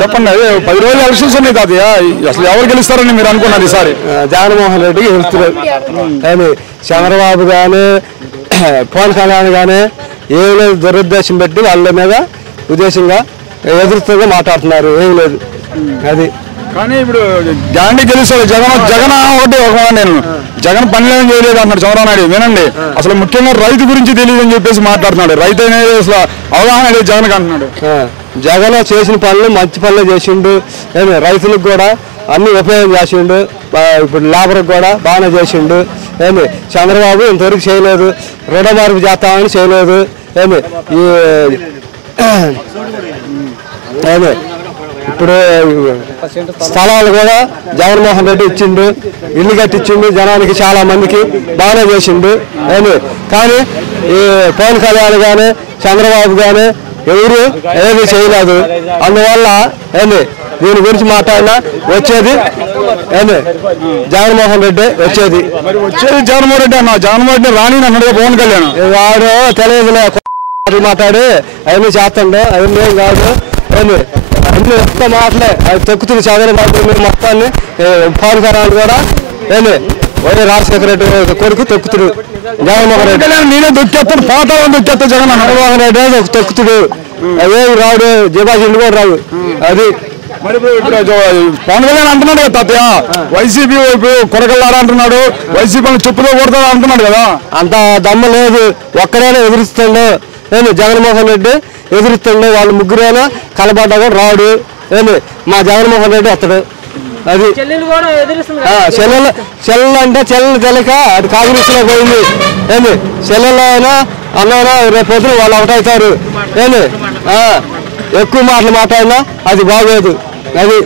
చెప్పండి. 10 రోజులు ఎలక్షన్స్ ఉన్నాయి తాతయ్య, అసలు ఎవరు గెలుస్తారని మీరు అనుకున్నారు ఈసారి? జగన్మోహన్ రెడ్డి గెలుస్తారు కానీ చంద్రబాబు కానీ పవన్ కళ్యాణ్ కానీ ఏం లేదు, దురుద్దేశం పెట్టి వాళ్ళ మీద ఉద్దేశంగా ఎదురుగా మాట్లాడుతున్నారు, ఏం లేదు అది. కానీ ఇప్పుడు గ్యారంటీ గెలుస్తాడు జగన్ ఒకటి నేను జగన్ పనులేం చేయలేదు అన్నాడు చంద్రబాబు నాయుడు. వినండి, అసలు ముఖ్యంగా రైతు గురించి తెలియదు అని చెప్పేసి మాట్లాడుతున్నాడు. రైతు అనేది అసలు అవగాహన లేదు జగన్ అంటున్నాడు. జగన్ చేసిన పనులు మంచి పనులు చేసిండు, రైతులకు కూడా అన్ని ఉపయోగం చేసిండు, ఇప్పుడు లేబర్కి కూడా బాగానే చేసిండు. ఏమి చంద్రబాబు ఇంతవరకు చేయలేదు, రుణమార్పు చేస్తామని చేయలేదు. ఏమి ఏమి ఇప్పుడు స్థలాలు కూడా జగన్మోహన్ రెడ్డి ఇచ్చిండు, ఇల్లు కట్టించిండు, జనానికి చాలా మందికి బాగానే చేసిండు. ఏమి కానీ ఈ పవన్ కళ్యాణ్ కానీ చంద్రబాబు కానీ ఎవరు ఏది చేయలేదు. అందువల్ల ఏమి దీని గురించి మాట్లాడినా వచ్చేది ఏమి జగన్మోహన్ రెడ్డి వచ్చేది జగన్మోహన్ రెడ్డి అన్న జగన్మోహన్ రెడ్డి రాని అన్నాడు పవన్ కళ్యాణ్. వాడు తెలియదు మాట్లాడి అవన్నీ చేస్తాడు, అవన్నీ ఏం కాదు. ఏమి అన్ని ఒక్క మాటలే అది తొక్కుతుంది చంద్రబాబు మొత్తాన్ని. పవన్ కళ్యాణ్ కూడా ఏమి వైఎస్ రాజశేఖర రెడ్డి కొడుకు తొక్కుతుడు జగన్మోహన్ రెడ్డి. నేనే దొక్కేస్తాను, పాతాలను దొక్కేస్తా జగన్ జగన్మోహన్ రెడ్డి తొక్కుతుడు, అదేమి రాడు, జబాజీలు కూడా రావు. అది మరి పవన్ కళ్యాణ్ అంటున్నాడు కదా తాతయ్య, వైసీపీ కొరకల్లారా అంటున్నాడు, వైసీపీ చెప్పులో కొడతాడు అంటున్నాడు కదా. అంత దమ్ము లేదు, ఒక్కడైనా ఎదురుస్తుండో ఏమి జగన్మోహన్ రెడ్డి ఎదురుస్తుండే, వాళ్ళు ముగ్గురైనా కలబడ్డా కూడా రాడు. ఏమి మా జగన్మోహన్ రెడ్డి వస్తాడు. అది చెల్లెలు అంటే చెల్లెలు తెలియక అది కాంగ్రెస్లో పోయింది. ఏమి చెల్లెలు అయినా అన్నైనా రేపు పొద్దున వాళ్ళు ఒకటవుతారు. ఏమి ఎక్కువ మాటలు మాట్లాడినా అది బాగోదు. అది